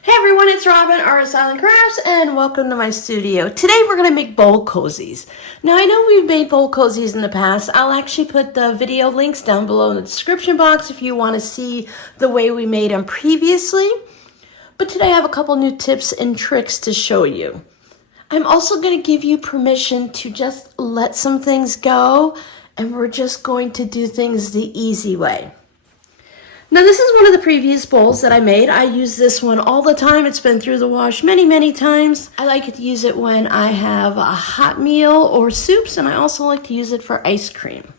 Hey everyone, it's Robin, Artist Island Crafts, and welcome to my studio. Today we're going to make bowl cozies. Now I know we've made bowl cozies in the past. I'll actually put the video links down below in the description box if you want to see the way we made them previously. But today I have a couple new tips and tricks to show you. I'm also going to give you permission to just let some things go, and we're just going to do things the easy way. Now this is one of the previous bowls that I made. I use this one all the time. It's been through the wash many times. I like to use it when I have a hot meal or soups, and I also like to use it for ice cream.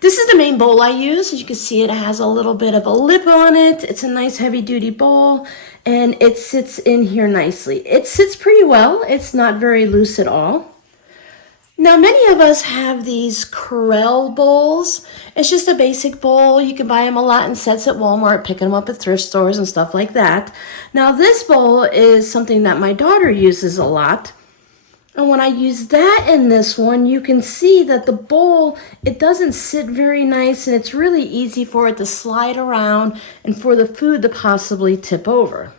This is the main bowl I use. As you can see, it has a little bit of a lip on it. It's a nice heavy-duty bowl, and it sits in here nicely. It sits pretty well. It's not very loose at all. Now, many of us have these Corelle bowls. It's just a basic bowl. You can buy them a lot in sets at Walmart, picking them up at thrift stores and stuff like that. Now, this bowl is something that my daughter uses a lot. And when I use that in this one, you can see that the bowl, it doesn't sit very nice, and it's really easy for it to slide around and for the food to possibly tip over.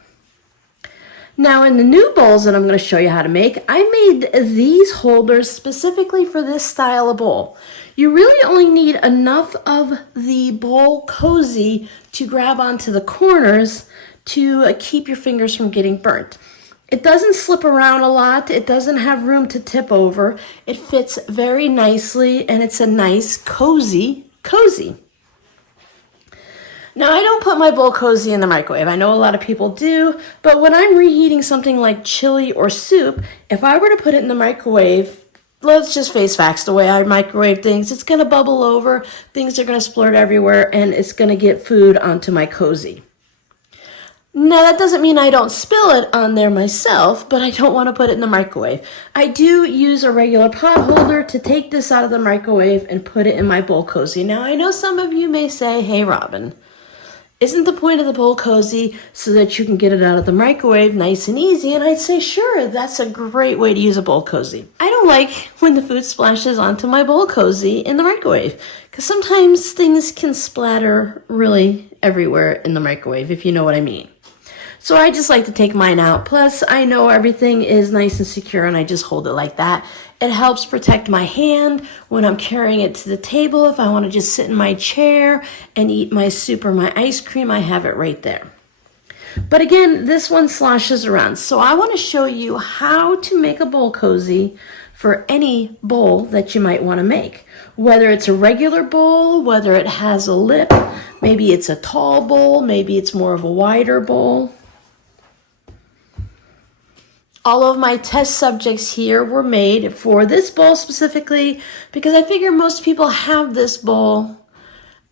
Now in the new bowls that I'm going to show you how to make, I made these holders specifically for this style of bowl. You really only need enough of the bowl cozy to grab onto the corners to keep your fingers from getting burnt. It doesn't slip around a lot. It doesn't have room to tip over. It fits very nicely, and it's a nice cozy. Now, I don't put my bowl cozy in the microwave. I know a lot of people do, but when I'm reheating something like chili or soup, if I were to put it in the microwave, let's just face facts, the way I microwave things, it's going to bubble over, things are going to splurt everywhere, and it's going to get food onto my cozy. Now, that doesn't mean I don't spill it on there myself, but I don't want to put it in the microwave. I do use a regular pot holder to take this out of the microwave and put it in my bowl cozy. Now, I know some of you may say, hey, Robin, isn't the point of the bowl cozy so that you can get it out of the microwave nice and easy? And I'd say, sure, that's a great way to use a bowl cozy. I don't like when the food splashes onto my bowl cozy in the microwave, because sometimes things can splatter really everywhere in the microwave, if you know what I mean. So I just like to take mine out. Plus, I know everything is nice and secure, and I just hold it like that. It helps protect my hand when I'm carrying it to the table. If I want to just sit in my chair and eat my soup or my ice cream, I have it right there. But again, this one sloshes around. So I want to show you how to make a bowl cozy for any bowl that you might want to make. Whether it's a regular bowl, whether it has a lip, maybe it's a tall bowl, maybe it's more of a wider bowl. All of my test subjects here were made for this bowl specifically because I figure most people have this bowl,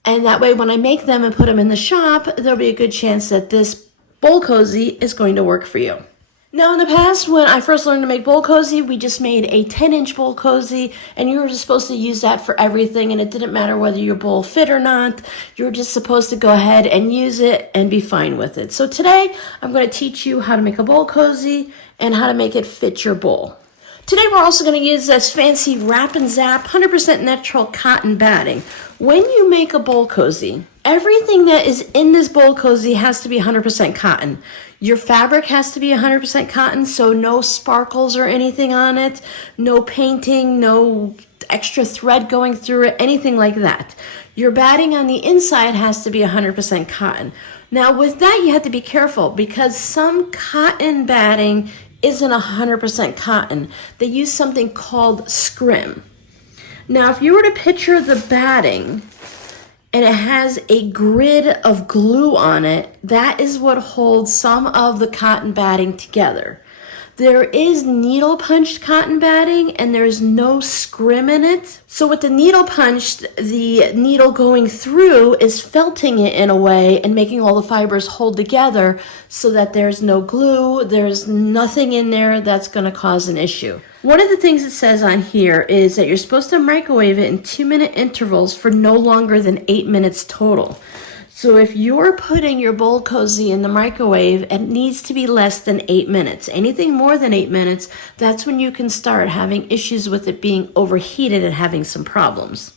and that way when I make them and put them in the shop, there'll be a good chance that this bowl cozy is going to work for you. Now, in the past, when I first learned to make bowl cozy, we just made a 10-inch bowl cozy, and you were just supposed to use that for everything, and it didn't matter whether your bowl fit or not. You were just supposed to go ahead and use it and be fine with it. So today, I'm going to teach you how to make a bowl cozy and how to make it fit your bowl. Today, we're also going to use this fancy Wrap and Zap 100% natural cotton batting. When you make a bowl cozy, everything that is in this bowl cozy has to be 100% cotton. Your fabric has to be 100% cotton, so no sparkles or anything on it, no painting, no extra thread going through it, anything like that. Your batting on the inside has to be 100% cotton. Now, with that, you have to be careful because some cotton batting isn't 100% cotton. They use something called scrim. Now, if you were to picture the batting, and it has a grid of glue on it, that is what holds some of the cotton batting together. There is needle punched cotton batting and there's no scrim in it. So with the needle punched, the needle going through is felting it in a way and making all the fibers hold together so that there's no glue, there's nothing in there that's going to cause an issue. One of the things it says on here is that you're supposed to microwave it in 2-minute intervals for no longer than 8 minutes total. So if you're putting your bowl cozy in the microwave, it needs to be less than 8 minutes. Anything more than 8 minutes, that's when you can start having issues with it being overheated and having some problems.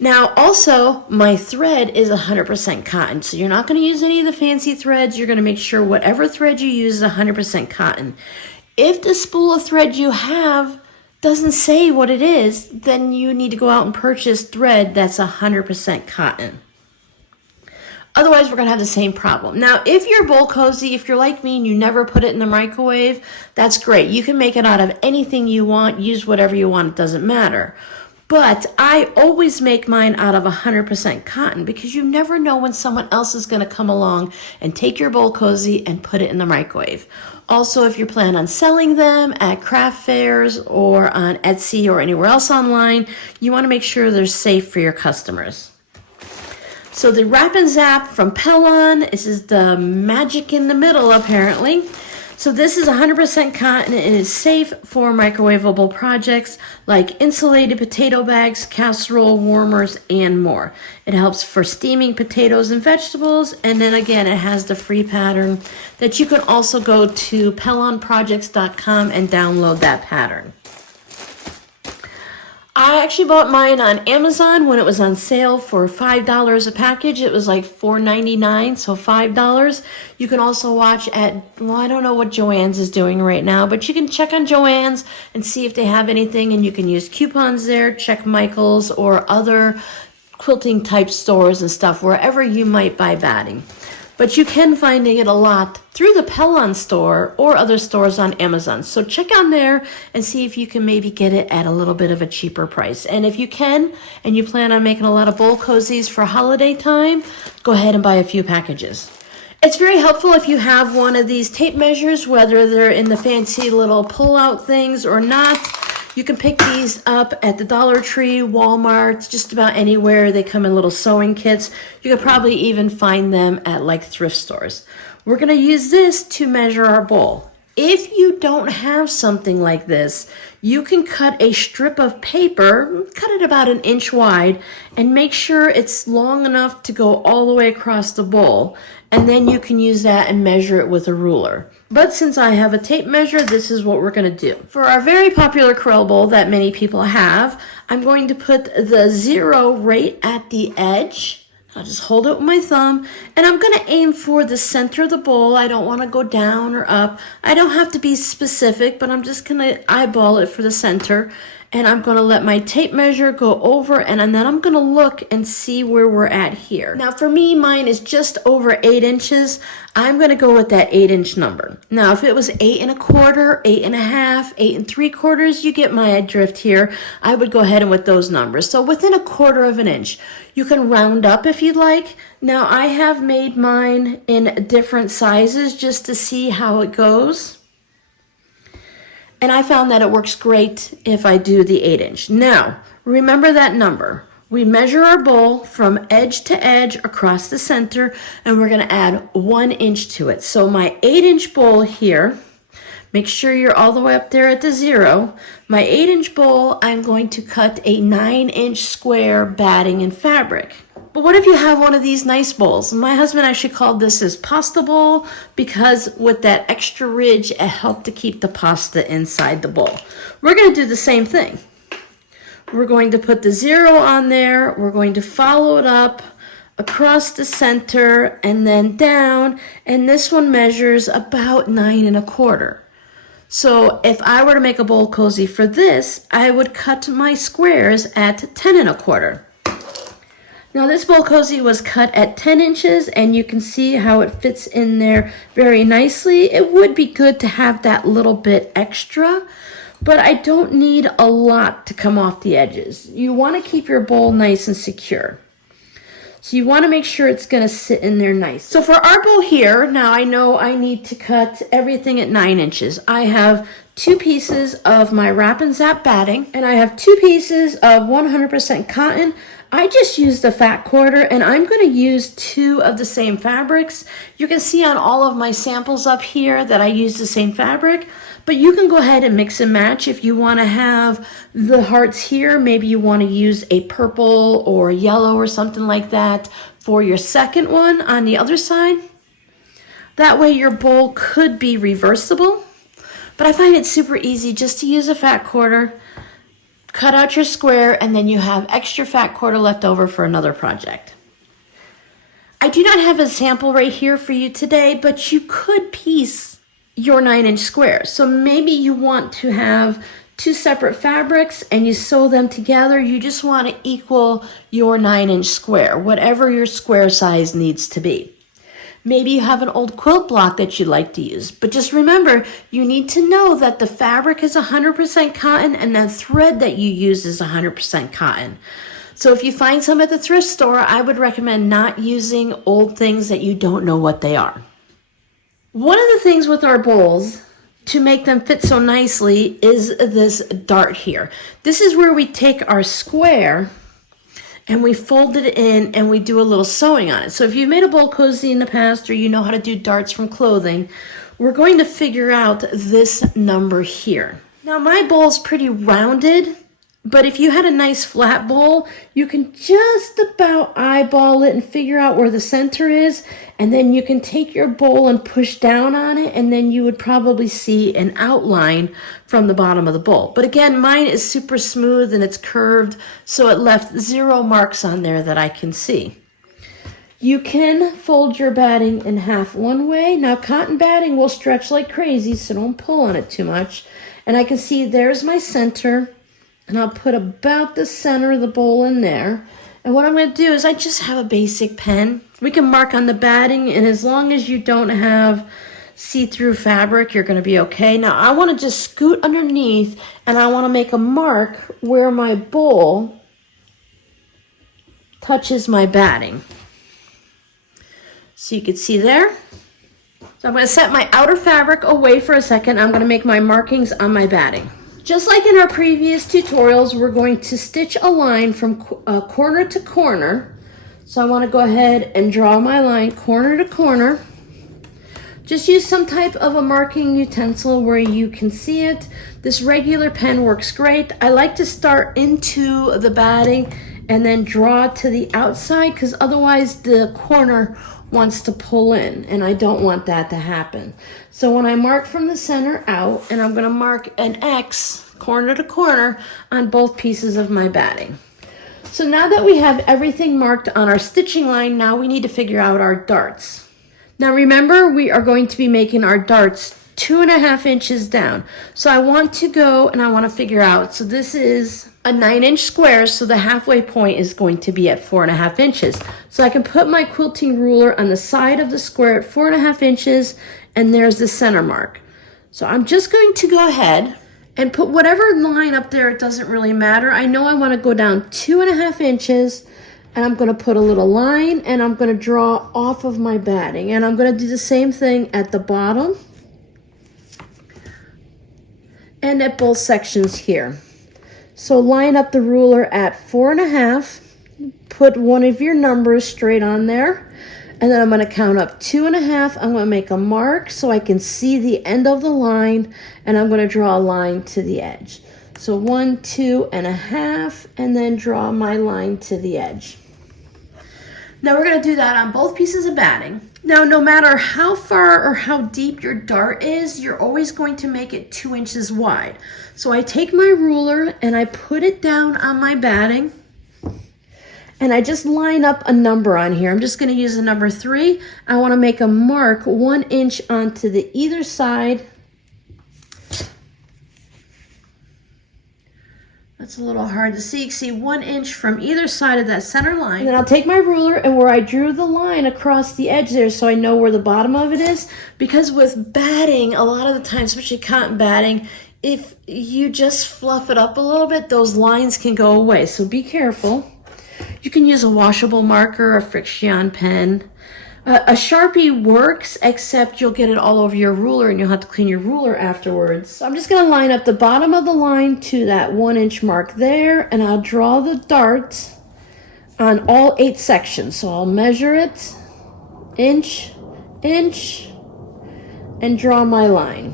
Now, also, my thread is 100% cotton, so you're not going to use any of the fancy threads. You're going to make sure whatever thread you use is 100% cotton. If the spool of thread you have doesn't say what it is, then you need to go out and purchase thread that's 100% cotton. Otherwise, we're going to have the same problem. Now, if you're bowl cozy, if you're like me and you never put it in the microwave, that's great. You can make it out of anything you want, use whatever you want, it doesn't matter. But I always make mine out of 100% cotton because you never know when someone else is going to come along and take your bowl cozy and put it in the microwave. Also, if you plan on selling them at craft fairs or on Etsy or anywhere else online, you want to make sure they're safe for your customers. So the Wrap and Zap from Pellon, this is the magic in the middle apparently. So this is 100% cotton and is safe for microwavable projects like insulated potato bags, casserole warmers, and more. It helps for steaming potatoes and vegetables, and then again it has the free pattern that you can also go to pellonprojects.com and download that pattern. I actually bought mine on Amazon when it was on sale for $5 a package. It was like $4.99, so $5. You can also watch at, well, I don't know what Joann's is doing right now, but you can check on Joann's and see if they have anything, and you can use coupons there, check Michael's or other quilting type stores and stuff, wherever you might buy batting. But you can find it a lot through the Pellon store or other stores on Amazon. So check on there and see if you can maybe get it at a little bit of a cheaper price. And if you can, and you plan on making a lot of bowl cozies for holiday time, go ahead and buy a few packages. It's very helpful if you have one of these tape measures, whether they're in the fancy little pull-out things or not. You can pick these up at the Dollar Tree, Walmart, just about anywhere. They come in little sewing kits. You could probably even find them at like thrift stores. We're going to use this to measure our bowl. If you don't have something like this, you can cut a strip of paper, cut it about 1 inch wide, and make sure it's long enough to go all the way across the bowl. And then you can use that and measure it with a ruler. But since I have a tape measure, this is what we're going to do. For our very popular Corelle bowl that many people have, I'm going to put the 0 right at the edge. I'll just hold it with my thumb, and I'm going to aim for the center of the bowl. I don't want to go down or up. I don't have to be specific, but I'm just going to eyeball it for the center. And I'm going to let my tape measure go over, and then I'm going to look and see where we're at here. Now for me, mine is just over 8 inches. I'm going to go with that 8-inch number. Now if it was 8 1/4, 8 1/2, 8 3/4, you get my drift here. I would go ahead and with those numbers. So within 1/4 of an inch. You can round up if you'd like. Now I have made mine in different sizes just to see how it goes. And I found that it works great if I do the 8-inch. Now, remember that number. We measure our bowl from edge to edge across the center, and we're going to add 1 inch to it. So my 8-inch bowl here, make sure you're all the way up there at the 0. My 8-inch bowl, I'm going to cut a 9-inch square batting in fabric. But what if you have one of these nice bowls? My husband actually called this his pasta bowl because with that extra ridge, it helped to keep the pasta inside the bowl. We're going to do the same thing. We're going to put the 0 on there. We're going to follow it up across the center and then down. And this one measures about 9 1/4. So if I were to make a bowl cozy for this, I would cut my squares at 10 1/4. Now this bowl cozy was cut at 10 inches, and you can see how it fits in there very nicely. It would be good to have that little bit extra, but I don't need a lot to come off the edges. You want to keep your bowl nice and secure. So you want to make sure it's going to sit in there nice. So for our bowl here, now I know I need to cut everything at 9 inches. I have 2 pieces of my Wrap and Zap batting, and I have 2 pieces of 100% cotton. I just used the fat quarter, and I'm going to use 2 of the same fabrics. You can see on all of my samples up here that I use the same fabric, but you can go ahead and mix and match. If you want to have the hearts here, maybe you want to use a purple or yellow or something like that for your second one on the other side. That way your bowl could be reversible, but I find it super easy just to use a fat quarter. cut out your square, and then you have extra fat quarter left over for another project. I do not have a sample right here for you today, but you could piece your 9-inch square. So maybe you want to have two separate fabrics and you sew them together. You just want to equal your 9-inch square, whatever your square size needs to be. Maybe you have an old quilt block that you'd like to use, but just remember, you need to know that the fabric is 100% cotton and the thread that you use is 100% cotton. So if you find some at the thrift store, I would recommend not using old things that you don't know what they are. One of the things with our bowls to make them fit so nicely is this dart here. This is where we take our square and we fold it in and we do a little sewing on it. So if you've made a bowl cozy in the past or you know how to do darts from clothing, we're going to figure out this number here. Now my bowl's pretty rounded, but if you had a nice flat bowl, you can just about eyeball it and figure out where the center is, and then you can take your bowl and push down on it, and then you would probably see an outline from the bottom of the bowl. But again, mine is super smooth and it's curved, so it left 0 marks on there that I can see. You can fold your batting in half one way. Now cotton batting will stretch like crazy, so don't pull on it too much. And I can see there's my center. And I'll put about the center of the bowl in there. And what I'm going to do is I just have a basic pen. We can mark on the batting, and as long as you don't have see-through fabric, you're going to be okay. Now I want to just scoot underneath, and I want to make a mark where my bowl touches my batting. So you can see there. So I'm going to set my outer fabric away for a second. I'm going to make my markings on my batting. Just like in our previous tutorials, we're going to stitch a line from corner to corner. So I want to go ahead and draw my line corner to corner. Just use some type of a marking utensil where you can see it. This regular pen works great. I like to start into the batting and then draw to the outside, because otherwise the corner wants to pull in, and I don't want that to happen. So when I mark from the center out, and I'm going to mark an X corner to corner on both pieces of my batting. So now that we have everything marked on our stitching line, now we need to figure out our darts. Now remember, we are going to be making our darts 2.5 inches down. So I want to go and I want to figure out, so this is a 9-inch square, so the halfway point is going to be at 4.5 inches. So I can put my quilting ruler on the side of the square at 4.5 inches, and there's the center mark. So I'm just going to go ahead and put whatever line up there, it doesn't really matter. I know I want to go down 2.5 inches, and I'm going to put a little line, and I'm going to draw off of my batting. And I'm going to do the same thing at the bottom and at both sections here. So line up the ruler at 4.5, put one of your numbers straight on there, and then I'm going to count up 2.5. I'm going to make a mark so I can see the end of the line, and I'm going to draw a line to the edge. So 1, 2.5, and then draw my line to the edge. Now we're going to do that on both pieces of batting. Now, no matter how far or how deep your dart is, you're always going to make it 2 inches wide. So I take my ruler and I put it down on my batting, and I just line up a number on here. I'm just going to use the number 3. I want to make a mark 1 inch onto the either side. That's a little hard to see. You can see 1 inch from either side of that center line. And then I'll take my ruler, and where I drew the line across the edge there, so I know where the bottom of it is. Because with batting, a lot of the time, especially cotton batting, if you just fluff it up a little bit, those lines can go away. So be careful. You can use a washable marker, a Frixion pen. A Sharpie works, except you'll get it all over your ruler and you'll have to clean your ruler afterwards. So I'm just going to line up the bottom of the line to that 1 inch mark there, and I'll draw the dart on all 8 sections. So I'll measure it, inch, inch, and draw my line.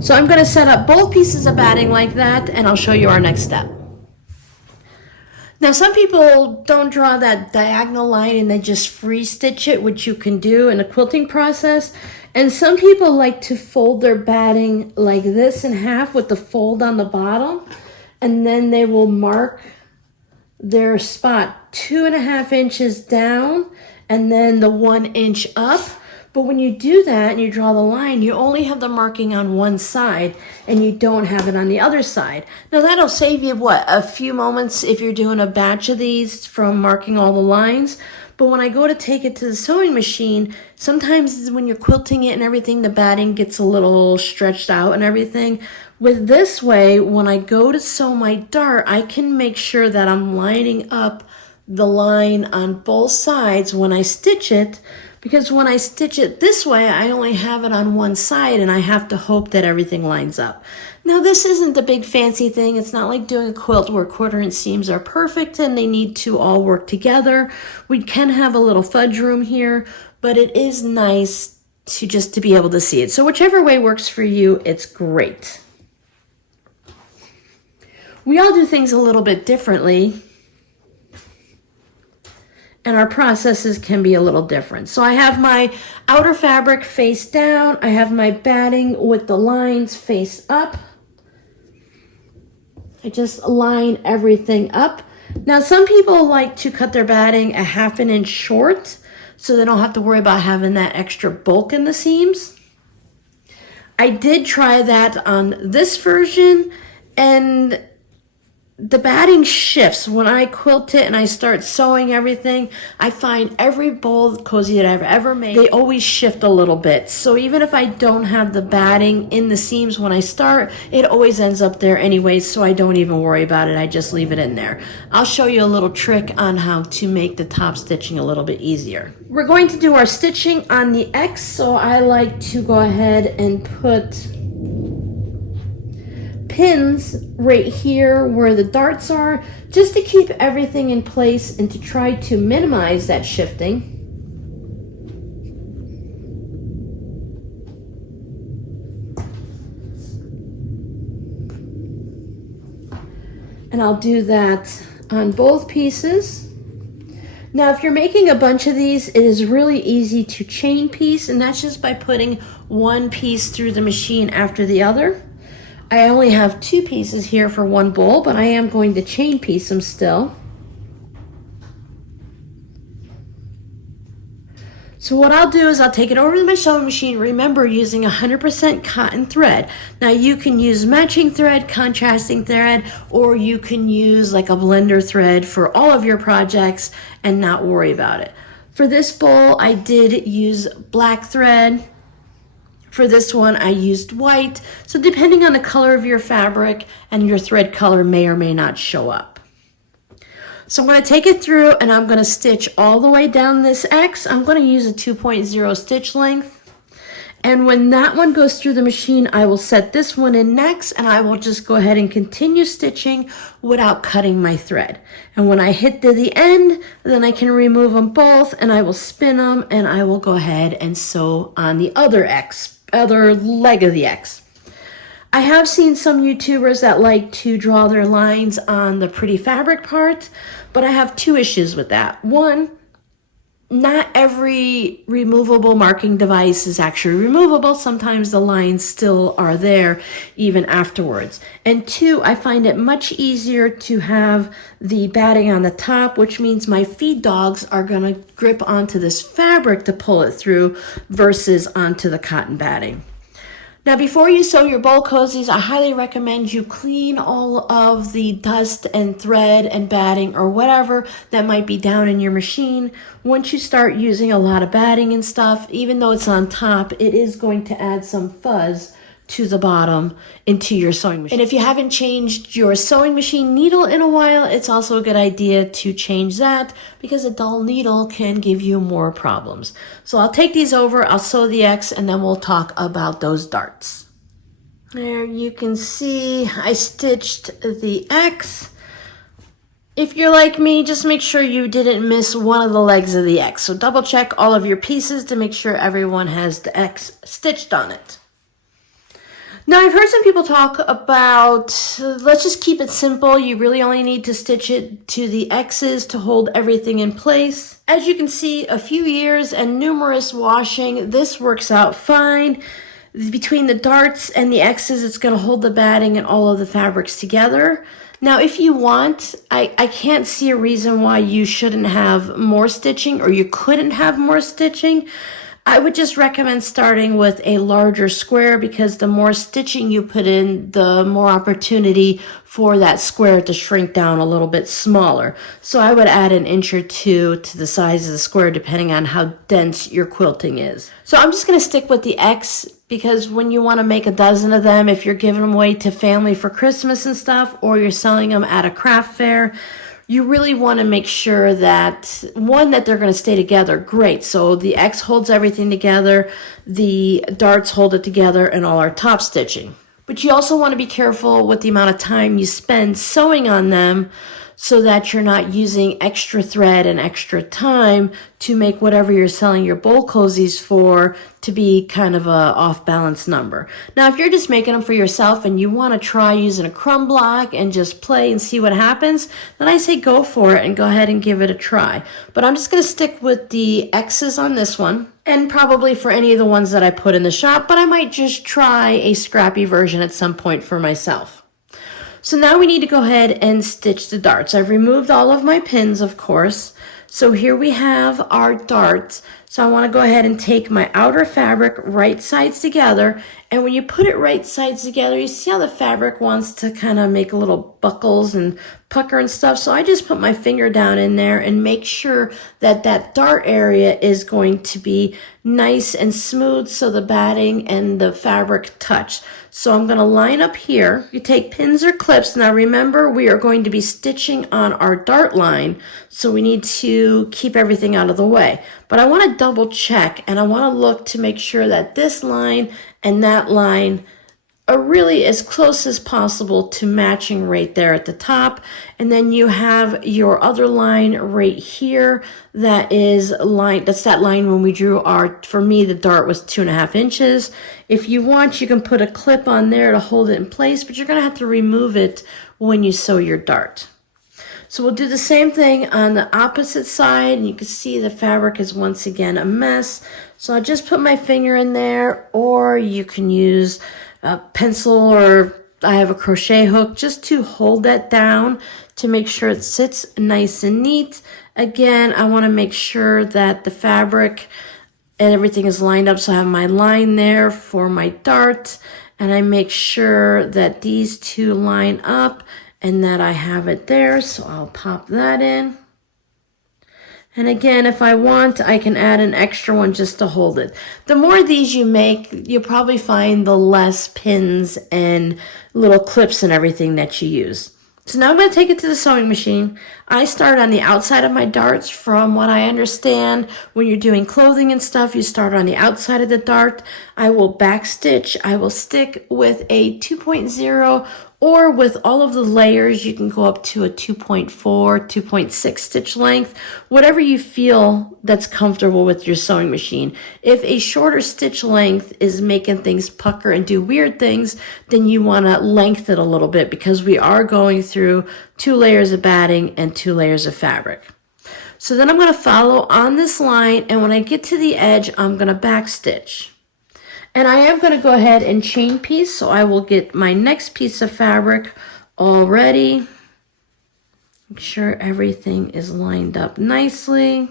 So I'm going to set up both pieces of batting like that, and I'll show you our next step. Now, some people don't draw that diagonal line and they just free stitch it, which you can do in the quilting process. And some people like to fold their batting like this in half with the fold on the bottom. and then they will mark their spot 2.5 inches down and then the 1 inch up. But when you do that and you draw the line, you only have the marking on one side and you don't have it on the other side. Now that'll save you, what, a few moments if you're doing a batch of these from marking all the lines. But when I go to take it to the sewing machine, sometimes when you're quilting it and everything, the batting gets a little stretched out and everything. With this way, when I go to sew my dart, I can make sure that I'm lining up the line on both sides when I stitch it, because when I stitch it this way, I only have it on one side and I have to hope that everything lines up. Now this isn't a big fancy thing. It's not like doing a quilt where quarter-inch seams are perfect and they need to all work together. We can have a little fudge room here, but it is nice to be able to see it. So whichever way works for you, it's great. We all do things a little bit differently, and our processes can be a little different. So I have my outer fabric face down. I have my batting with the lines face up. I just line everything up. Now, some people like to cut their batting a 1/2 inch short so they don't have to worry about having that extra bulk in the seams. I did try that on this version, and the batting shifts. When I quilt it and I start sewing everything, I find every bowl cozy that I've ever made, they always shift a little bit. So even if I don't have the batting in the seams when I start, it always ends up there anyway, so I don't even worry about it. I just leave it in there. I'll show you a little trick on how to make the top stitching a little bit easier. We're going to do our stitching on the X, so I like to go ahead and put pins right here where the darts are, just to keep everything in place and to try to minimize that shifting. And I'll do that on both pieces. Now, if you're making a bunch of these, it is really easy to chain piece, and that's just by putting one piece through the machine after the other. I only have 2 pieces here for one bowl, but I am going to chain piece them still. So what I'll do is I'll take it over to my sewing machine, remember using 100% cotton thread. Now you can use matching thread, contrasting thread, or you can use like a blender thread for all of your projects and not worry about it. For this bowl, I did use black thread. For this one, I used white. So depending on the color of your fabric and your thread color may or may not show up. So I'm going to take it through and I'm going to stitch all the way down this X. I'm going to use a 2.0 stitch length. And when that one goes through the machine, I will set this one in next, and I will just go ahead and continue stitching without cutting my thread. And when I hit to the end, then I can remove them both and I will spin them, and I will go ahead and sew on the other leg of the X. I have seen some YouTubers that like to draw their lines on the pretty fabric part, but I have 2 issues with that. One, not every removable marking device is actually removable. Sometimes the lines still are there even afterwards. And 2, I find it much easier to have the batting on the top, which means my feed dogs are going to grip onto this fabric to pull it through versus onto the cotton batting. Now, before you sew your bowl cozies, I highly recommend you clean all of the dust and thread and batting or whatever that might be down in your machine. Once you start using a lot of batting and stuff, even though it's on top, it is going to add some fuzz to the bottom into your sewing machine. And if you haven't changed your sewing machine needle in a while, it's also a good idea to change that, because a dull needle can give you more problems. So I'll take these over, I'll sew the X, and then we'll talk about those darts. There you can see I stitched the X. If you're like me, just make sure you didn't miss one of the legs of the X. So double check all of your pieces to make sure everyone has the X stitched on it. Now, I've heard some people talk about, let's just keep it simple. You really only need to stitch it to the X's to hold everything in place. As you can see, a few years and numerous washing, this works out fine. Between the darts and the X's, it's going to hold the batting and all of the fabrics together. Now, if you want, I can't see a reason why you shouldn't have more stitching or you couldn't have more stitching. I would just recommend starting with a larger square because the more stitching you put in, the more opportunity for that square to shrink down a little bit smaller. So I would add an inch or two to the size of the square depending on how dense your quilting is. So I'm just going to stick with the X because when you want to make a dozen of them, if you're giving them away to family for Christmas and stuff, or you're selling them at a craft fair, you really want to make sure that, one, that they're going to stay together. Great. So the X holds everything together, the darts hold it together, and all our top stitching. But you also want to be careful with the amount of time you spend sewing on them so that you're not using extra thread and extra time to make whatever you're selling your bowl cozies for to be kind of a off balance number. Now, if you're just making them for yourself and you want to try using a crumb block and just play and see what happens, then I say go for it and go ahead and give it a try. But I'm just going to stick with the X's on this one and probably for any of the ones that I put in the shop, but I might just try a scrappy version at some point for myself. So now we need to go ahead and stitch the darts. I've removed all of my pins, of course. So here we have our darts. So I want to go ahead and take my outer fabric right sides together. And when you put it right sides together, you see how the fabric wants to kind of make little buckles and pucker and stuff. So I just put my finger down in there and make sure that that dart area is going to be nice and smooth so the batting and the fabric touch. So I'm going to line up here. You take pins or clips. Now remember, we are going to be stitching on our dart line, so we need to keep everything out of the way. But I want to double check and I want to look to make sure that this line and that line are really as close as possible to matching right there at the top. And then you have your other line right here that is line, that's that line when we drew our, for me the dart was 2.5 inches. If you want, you can put a clip on there to hold it in place, but you're going to have to remove it when you sew your dart. So we'll do the same thing on the opposite side, and you can see the fabric is once again a mess. So I just put my finger in there, or you can use a pencil, or I have a crochet hook just to hold that down to make sure it sits nice and neat. Again, I want to make sure that the fabric and everything is lined up. So I have my line there for my dart, and I make sure that these two line up and that I have it there. So I'll pop that in. And again, if I want, I can add an extra one just to hold it. The more of these you make, you'll probably find the less pins and little clips and everything that you use. So now I'm going to take it to the sewing machine. I start on the outside of my darts. From what I understand, when you're doing clothing and stuff, you start on the outside of the dart. I will back stitch. I will stick with a 2.0, or with all of the layers, you can go up to a 2.4, 2.6 stitch length, whatever you feel that's comfortable with your sewing machine. If a shorter stitch length is making things pucker and do weird things, then you want to lengthen it a little bit because we are going through 2 layers of batting and 2 layers of fabric. So then I'm going to follow on this line, and when I get to the edge, I'm going to back stitch. And I am going to go ahead and chain piece, so I will get my next piece of fabric all ready. Make sure everything is lined up nicely.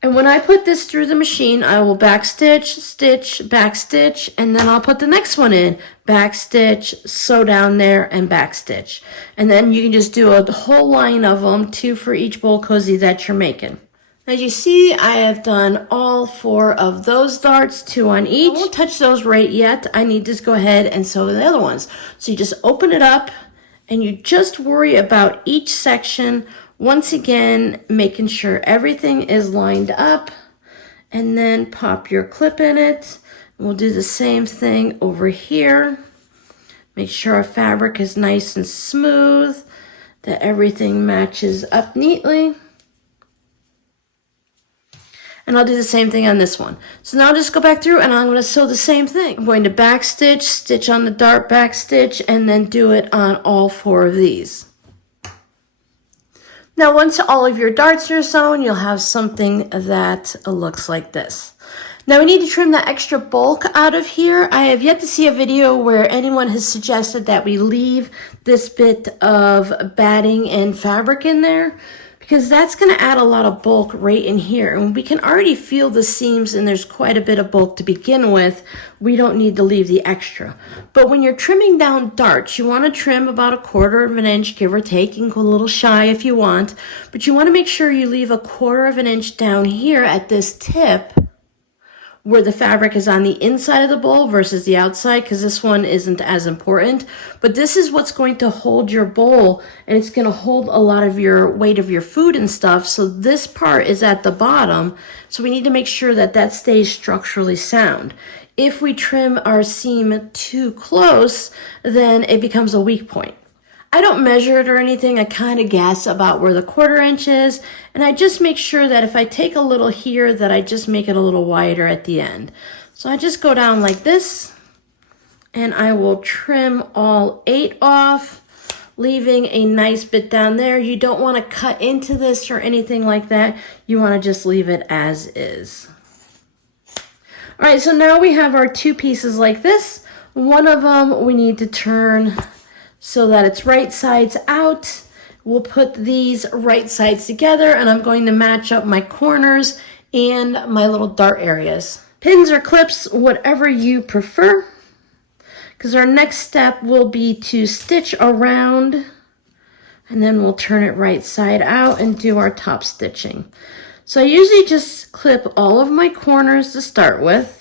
And when I put this through the machine, I will back stitch, stitch, back stitch, and then I'll put the next one in. Back stitch, sew down there, and back stitch. And then you can just do a whole line of them, 2 for each bowl cozy that you're making. As you see, I have done all 4 of those darts, 2 on each. I won't touch those right yet. I need to go ahead and sew the other ones. So you just open it up and you just worry about each section. Once again, making sure everything is lined up, and then pop your clip in it. We'll do the same thing over here. Make sure our fabric is nice and smooth, that everything matches up neatly. And I'll do the same thing on this one. So now I'll just go back through and I'm going to sew the same thing. I'm going to back stitch, stitch on the dart, back stitch, and then do it on all 4 of these. Now once all of your darts are sewn, you'll have something that looks like this. Now we need to trim that extra bulk out of here. I have yet to see a video where anyone has suggested that we leave this bit of batting and fabric in there, because that's going to add a lot of bulk right in here. And we can already feel the seams, and there's quite a bit of bulk to begin with. We don't need to leave the extra. But when you're trimming down darts, you want to trim about 1/4 of an inch, give or take. You can go a little shy if you want. But you want to make sure you leave 1/4 of an inch down here at this tip, where the fabric is on the inside of the bowl versus the outside, because this one isn't as important. But this is what's going to hold your bowl, and it's going to hold a lot of your weight of your food and stuff. So this part is at the bottom, so we need to make sure that that stays structurally sound. If we trim our seam too close, then it becomes a weak point. I don't measure it or anything. I kind of guess about where the 1/4 inch is, and I just make sure that if I take a little here, that I just make it a little wider at the end. So I just go down like this, and I will trim all 8 off, leaving a nice bit down there. You don't want to cut into this or anything like that. You want to just leave it as is. All right, so now we have our 2 pieces like this. One of them we need to turn so that it's right sides out. We'll put these right sides together, and I'm going to match up my corners and my little dart areas. Pins or clips, whatever you prefer, because our next step will be to stitch around, and then we'll turn it right side out and do our top stitching. So I usually just clip all of my corners to start with.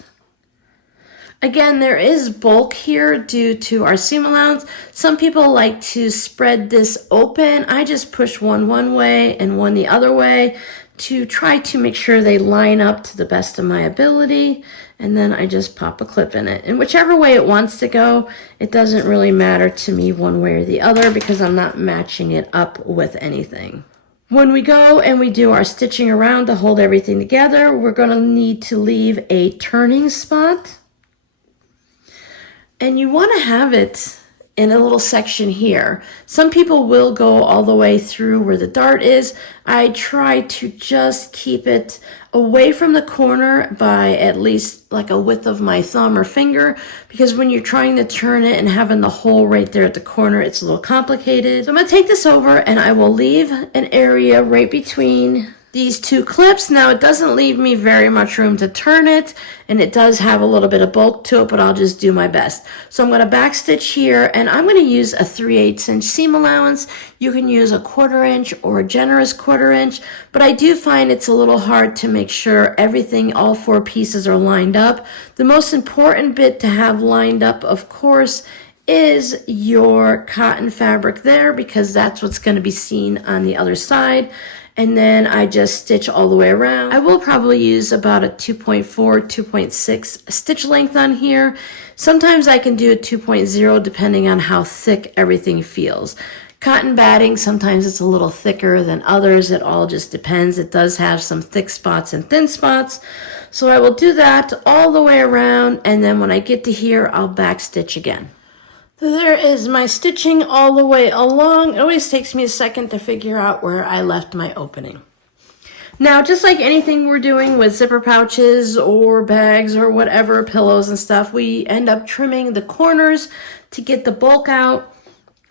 Again, there is bulk here due to our seam allowance. Some people like to spread this open. I just push one way and one the other way to try to make sure they line up to the best of my ability. And then I just pop a clip in it. And whichever way it wants to go, it doesn't really matter to me one way or the other, because I'm not matching it up with anything. When we go and we do our stitching around to hold everything together, we're going to need to leave a turning spot. And you want to have it in a little section here. Some people will go all the way through where the dart is. I try to just keep it away from the corner by at least like a width of my thumb or finger, because when you're trying to turn it and having the hole right there at the corner, it's a little complicated. So I'm going to take this over, and I will leave an area right between these 2 clips. Now it doesn't leave me very much room to turn it, and it does have a little bit of bulk to it, but I'll just do my best. So I'm going to back stitch here, and I'm going to use a 3/8 inch seam allowance. You can use a 1/4 inch or a generous 1/4 inch, but I do find it's a little hard to make sure everything, all 4 pieces are lined up. The most important bit to have lined up, of course, is your cotton fabric there, because that's what's going to be seen on the other side. And then I just stitch all the way around. I will probably use about a 2.4, 2.6 stitch length on here. Sometimes I can do a 2.0 depending on how thick everything feels. Cotton batting, sometimes it's a little thicker than others. It all just depends. It does have some thick spots and thin spots. So I will do that all the way around, and then when I get to here, I'll back stitch again. So there is my stitching all the way along. It always takes me a second to figure out where I left my opening. Now, just like anything we're doing with zipper pouches or bags or whatever, pillows and stuff, we end up trimming the corners to get the bulk out.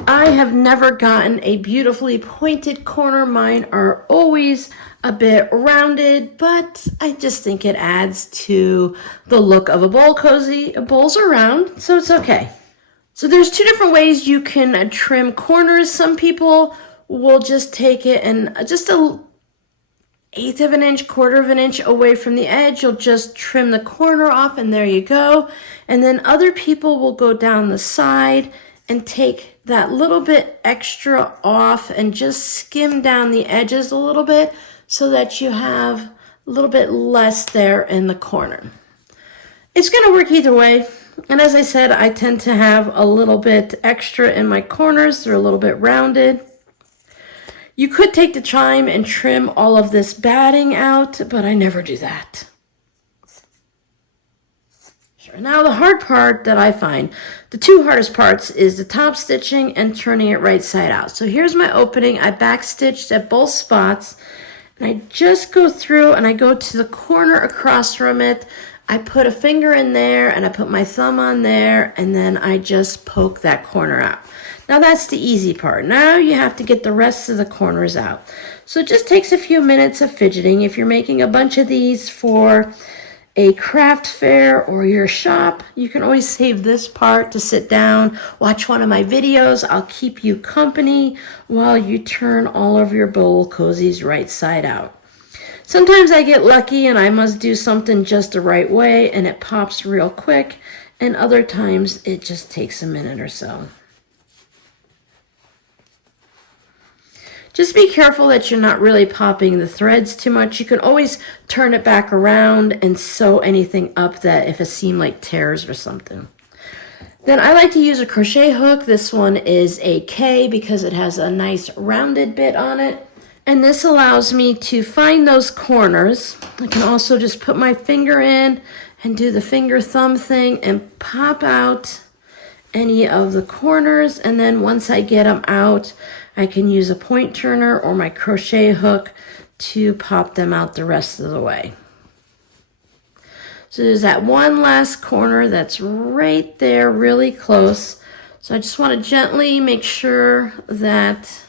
I have never gotten a beautifully pointed corner. Mine are always a bit rounded, but I just think it adds to the look of a bowl cozy. Bowls are round, so it's okay. So there's 2 different ways you can trim corners. Some people will just take it and just a 1/8 of an inch, 1/4 of an inch away from the edge. You'll just trim the corner off, and there you go. And then other people will go down the side and take that little bit extra off and just skim down the edges a little bit so that you have a little bit less there in the corner. It's going to work either way. And as I said, I tend to have a little bit extra in my corners. They're a little bit rounded. You could take the chime and trim all of this batting out, but I never do that. Sure. Now the hard part that I find, the 2 hardest parts, is the top stitching and turning it right side out. So here's my opening. I back stitched at both spots, and I just go through and I go to the corner across from it. I put a finger in there and I put my thumb on there and then I just poke that corner out. Now that's the easy part. Now you have to get the rest of the corners out. So it just takes a few minutes of fidgeting. If you're making a bunch of these for a craft fair or your shop, you can always save this part to sit down, watch one of my videos. I'll keep you company while you turn all of your bowl cozies right side out. Sometimes I get lucky and I must do something just the right way and it pops real quick, and other times it just takes a minute or so. Just be careful that you're not really popping the threads too much. You can always turn it back around and sew anything up that if a seam like tears or something. Then I like to use a crochet hook. This one is a K because it has a nice rounded bit on it. And this allows me to find those corners. I can also just put my finger in and do the finger thumb thing and pop out any of the corners. And then once I get them out, I can use a point turner or my crochet hook to pop them out the rest of the way. So there's that one last corner that's right there, really close. So I just want to gently make sure that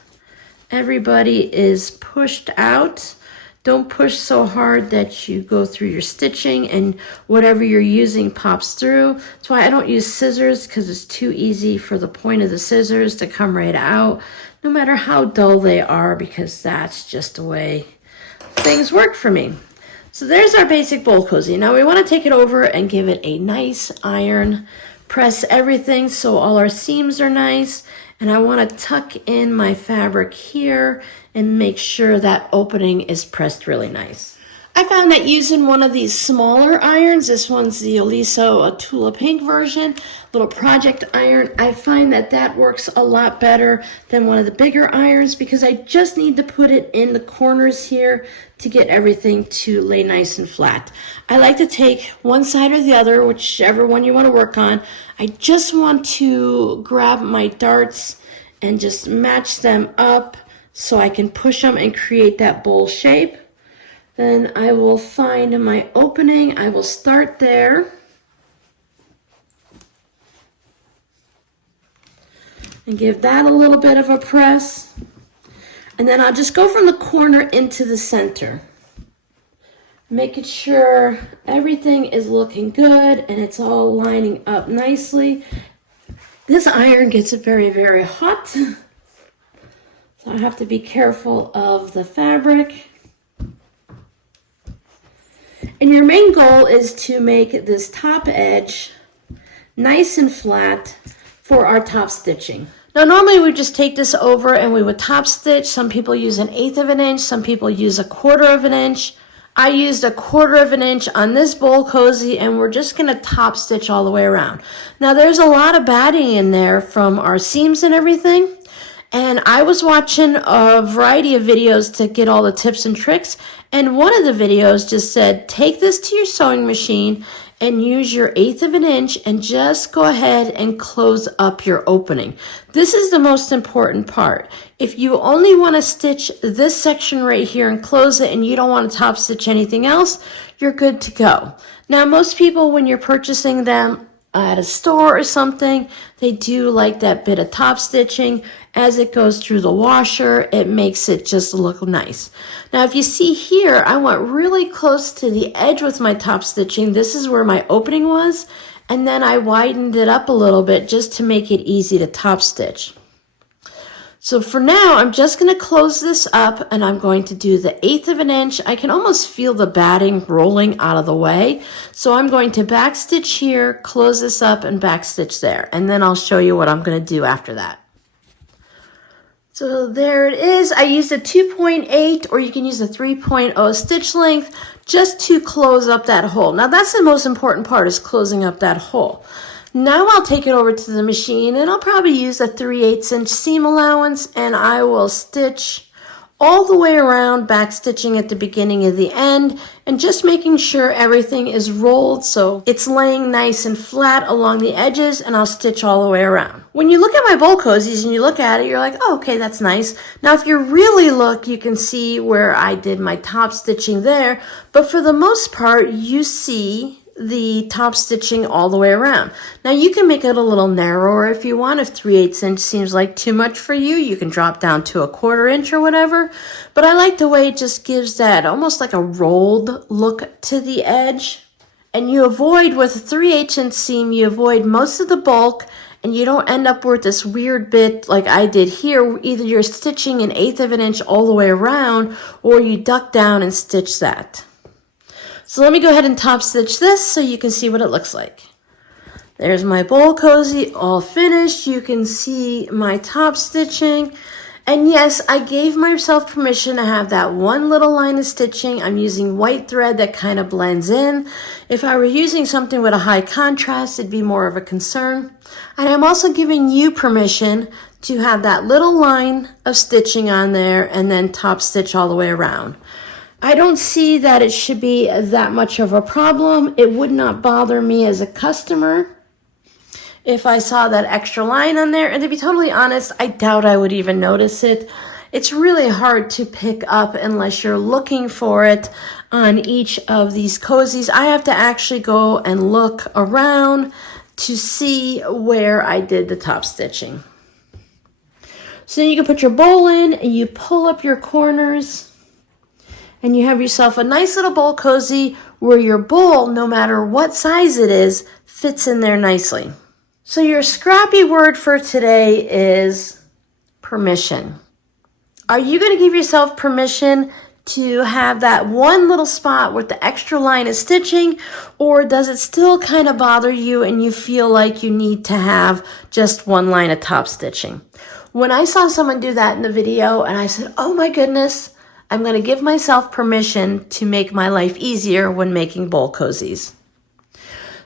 everybody is pushed out. Don't push so hard that you go through your stitching and whatever you're using pops through. That's why I don't use scissors, because it's too easy for the point of the scissors to come right out, no matter how dull they are, because that's just the way things work for me. So there's our basic bowl cozy. Now we want to take it over and give it a nice iron. Press everything so all our seams are nice. And I want to tuck in my fabric here and make sure that opening is pressed really nice. I found that using one of these smaller irons, this one's the Oliso Tula Pink version, little project iron, I find that that works a lot better than one of the bigger irons because I just need to put it in the corners here to get everything to lay nice and flat. I like to take one side or the other, whichever one you want to work on. I just want to grab my darts and just match them up so I can push them and create that bowl shape. Then I will find my opening. I will start there. And give that a little bit of a press. And then I'll just go from the corner into the center. Making sure everything is looking good and it's all lining up nicely. This iron gets very, very hot. So I have to be careful of the fabric. And your main goal is to make this top edge nice and flat for our top stitching. Now normally we just take this over and we would top stitch. Some people use 1/8 of an inch, some people use 1/4 of an inch. I used 1/4 of an inch on this bowl cozy and we're just going to top stitch all the way around. Now there's a lot of batting in there from our seams and everything. And I was watching a variety of videos to get all the tips and tricks. And one of the videos just said, take this to your sewing machine and use your 1/8 of an inch and just go ahead and close up your opening. This is the most important part. If you only want to stitch this section right here and close it and you don't want to top stitch anything else, you're good to go. Now most people, when you're purchasing them at a store or something, they do like that bit of top stitching. As it goes through the washer, it makes it just look nice. Now if you see here, I went really close to the edge with my top stitching. This is where my opening was, and then I widened it up a little bit just to make it easy to top stitch. So for now, I'm just going to close this up and I'm going to do the 1/8 of an inch. I can almost feel the batting rolling out of the way. So I'm going to back stitch here, close this up and back stitch there. And then I'll show you what I'm going to do after that. So there it is. I used a 2.8 or you can use a 3.0 stitch length just to close up that hole. Now that's the most important part, is closing up that hole. Now I'll take it over to the machine and I'll probably use a 3/8 inch seam allowance and I will stitch all the way around, back stitching at the beginning of the end and just making sure everything is rolled so it's laying nice and flat along the edges, and I'll stitch all the way around. When you look at my bowl cozies and you look at it, you're like, oh, okay, that's nice. Now if you really look, you can see where I did my top stitching there, but for the most part, you see the top stitching all the way around. Now you can make it a little narrower if you want. If 3/8 inch seems like too much for you, you can drop down to 1/4 inch or whatever. But I like the way it just gives that almost like a rolled look to the edge. And you avoid, with a 3/8 inch seam, you avoid most of the bulk, and you don't end up with this weird bit like I did here, where either you're stitching 1/8 of an inch all the way around, or you duck down and stitch that. So let me go ahead and top stitch this so you can see what it looks like. There's my bowl cozy all finished. You can see my top stitching. And yes, I gave myself permission to have that one little line of stitching. I'm using white thread that kind of blends in. If I were using something with a high contrast, it'd be more of a concern. And I'm also giving you permission to have that little line of stitching on there and then top stitch all the way around. I don't see that it should be that much of a problem. It would not bother me as a customer if I saw that extra line on there. And to be totally honest, I doubt I would even notice it. It's really hard to pick up unless you're looking for it on each of these cozies. I have to actually go and look around to see where I did the top stitching. So then you can put your bowl in and you pull up your corners, and you have yourself a nice little bowl cozy where your bowl, no matter what size it is, fits in there nicely. So your scrappy word for today is permission. Are you going to give yourself permission to have that one little spot with the extra line of stitching, or does it still kind of bother you and you feel like you need to have just one line of top stitching? When I saw someone do that in the video, and I said, oh my goodness, I'm going to give myself permission to make my life easier when making bowl cozies.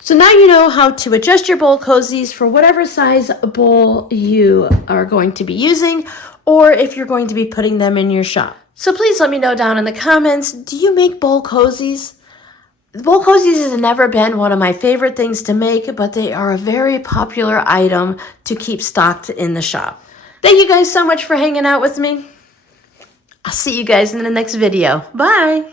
So now you know how to adjust your bowl cozies for whatever size bowl you are going to be using, or if you're going to be putting them in your shop. So please let me know down in the comments, do you make bowl cozies? Bowl cozies has never been one of my favorite things to make, but they are a very popular item to keep stocked in the shop. Thank you guys so much for hanging out with me. I'll see you guys in the next video. Bye.